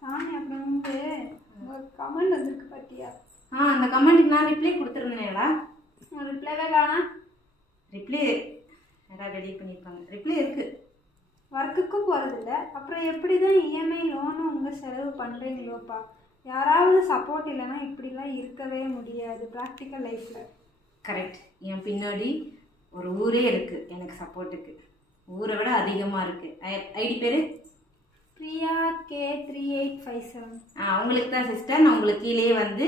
சாமி அப்புறம் வந்து கமெண்ட் வந்திருக்கு பார்த்தியா? அந்த கமெண்ட்டுக்கு நான் ரிப்ளை கொடுத்துருந்தேங்களா? ரிப்ளைவே காணா. ரிப்ளை யாராவது டெலிட் பண்ணியிருப்பாங்க. ரிப்ளை இருக்குது. ஒர்க்குக்கும் போகிறதில்ல, அப்புறம் எப்படி தான் இஎம்ஐ லோனும் உங்கள் செலவு பண்ணுறீங்களோப்பா? யாராவது சப்போர்ட் இல்லைன்னா இப்படிலாம் இருக்கவே முடியாது ப்ராக்டிக்கல் லைஃப்பில். கரெக்ட். என் பின்னாடி ஒரு ஊரே இருக்குது எனக்கு சப்போர்ட்டுக்கு. ஊரை விட அதிகமாக இருக்குது. ஐடி பேர் பிரியா K3857. உங்களுக்கு தான் சிஸ்டர். நான் உங்களுக்கு கீழே வந்து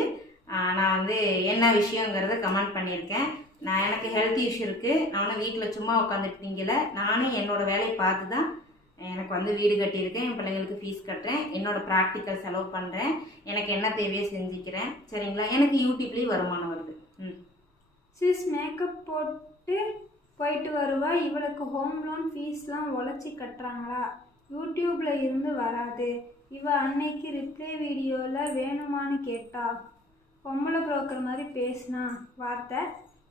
நான் வந்து என்ன விஷயங்கிறத கமெண்ட் பண்ணியிருக்கேன். எனக்கு ஹெல்த் இஷ்யூ இருக்குது. நானும் வீட்டில் சும்மா உட்காந்துட்டு திங்கல. நானும் என்னோடய வேலையை பார்த்து தான் எனக்கு வந்து வீடு கட்டியிருக்கேன். என் பிள்ளைங்களுக்கு ஃபீஸ் கட்டுறேன். என்னோடய ப்ராக்டிக்கல் செலவு பண்ணுறேன். எனக்கு என்ன தேவையோ செஞ்சுக்கிறேன். சரிங்களா? எனக்கு யூடியூப்லேயும் வருமானம் வருது. சிஸ் மேக்கப் போட்டு போயிட்டு வருவா. இவளுக்கு ஹோம் லோன் ஃபீஸ்லாம் உழைச்சி கட்டுறாங்களா? யூடியூப்பில் இருந்து வராது. இவ அன்னைக்கு ரிப்ளை வீடியோவில் வேணுமான்னு கேட்டா. பொம்பளை புரோக்கர் மாதிரி பேசினா வார்த்தை.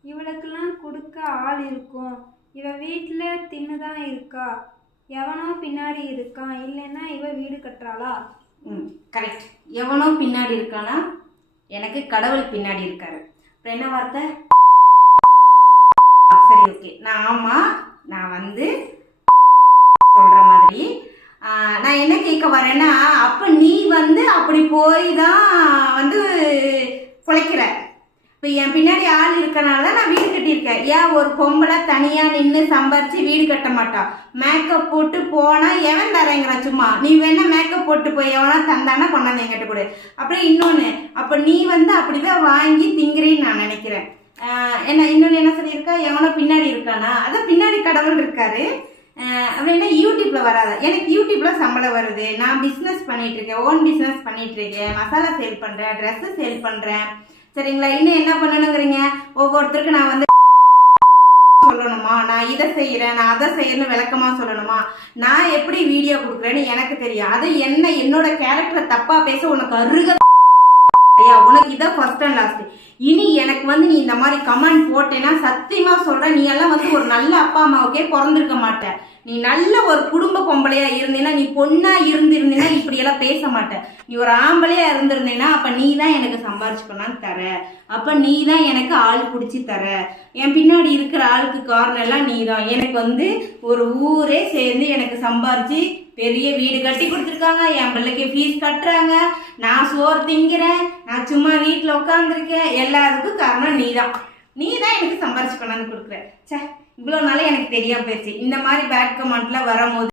இவளுக்கெல்லாம் கொடுக்க ஆள் இருக்கும். இவ வீட்டில் தின்னுதான் இருக்கா. எவனோ பின்னாடி இருக்கான். இல்லைன்னா இவ வீடு கட்டுறாளா? கரெக்ட். எவனோ பின்னாடி இருக்கானா? எனக்கு கடவுள் பின்னாடி இருக்காரு. அப்புறம் என்ன வார்த்தை? சரி, ஓகே. நான் வந்து சொல்ற மாதிரி நான் என்ன கேட்க வரேன்னா, அப்ப நீ வந்து அப்படி போய் தான் வந்து குலைக்கிற. இப்போ என் பின்னாடி ஆள் இருக்கனால நான் வீடு கட்டியிருக்கேன். ஏன் ஒரு பொம்பளை தனியாக நின்று சம்பாரிச்சு வீடு கட்ட மாட்டா? மேக்கப் போட்டு போனால் எவன் தரேங்கிறான்? சும்மா நீ வேணா மேக்கப் போட்டு போய் எவனா தந்தானா கொண்டாந்து என்கிட்ட கொடு. அப்புறம் இன்னொன்று, அப்போ நீ வந்து அப்படிதான் வாங்கி திங்கிறேன்னு நான் நினைக்கிறேன். இன்னொன்று என்ன சொல்லியிருக்கா? எவனோ பின்னாடி இருக்கானா? அதான் பின்னாடி கடவுள் இருக்காரு. அப்படின்னா யூடியூப்ல வராது. எனக்கு யூடியூப்ல சம்பளம் வருது. நான் பிஸ்னஸ் பண்ணிட்டு இருக்கேன். ஓன் பிஸ்னஸ் பண்ணிட்டு இருக்கேன். மசாலா சேல் பண்றேன், ட்ரெஸ்ஸு சேல் பண்றேன். சரிங்களா? இன்னும் என்ன பண்ணணுங்கிறீங்க? ஒவ்வொருத்தருக்கு நான் வந்து சொல்லணுமா? நான் இதை செய்யறேன், நான் அதை செய்யறேன்னு விளக்கமா சொல்லணுமா? நான் எப்படி வீடியோ கொடுக்குறேன்னு எனக்கு தெரியும். அது என்ன என்னோட கேரக்டரை தப்பா பேச உனக்கு அருக. உனக்கு இதான் ஃபர்ஸ்ட் அண்ட் லாஸ்ட். இனி எனக்கு வந்து நீ இந்த மாதிரி கமெண்ட் போட்டேன்னா சத்தியமா சொல்ற, நீ எல்லாம் வந்து ஒரு நல்ல அப்பா அம்மாவுக்கே பிறந்திருக்க மாட்ட. நீ நல்ல ஒரு குடும்ப பொம்பளையா இருந்தீன்னா, நீ பொண்ணா இருந்திருந்தீங்கன்னா இப்படி எல்லாம் பேச மாட்ட. நீ ஒரு ஆம்பளையா இருந்திருந்தீன்னா அப்ப நீ தான் எனக்கு சம்பாரிச்சு பண்ணான்னு தர. அப்ப நீ தான் எனக்கு ஆள் பிடிச்சி தர. என் பின்னாடி இருக்கிற ஆளுக்கு காரணம் எல்லாம் நீ தான். எனக்கு வந்து ஒரு ஊரே சேர்ந்து எனக்கு சம்பாரிச்சு பெரிய வீடு கட்டி கொடுத்துருக்காங்க. என் பிள்ளைக்கு ஃபீஸ் கட்டுறாங்க. நான் சோறு திங்கிறேன். நான் சும்மா வீட்டில் உட்காந்துருக்கேன். எல்லாருக்கும் காரணம் நீ தான். நீ தான் எனக்கு சம்பாரிச்சு கொண்டாந்து கொடுக்குற. சே, இவ்வளோ நாளே எனக்கு தெரியாம போயிடுச்சு. இந்த மாதிரி பேட் கமெண்ட்லாம் வரும்போது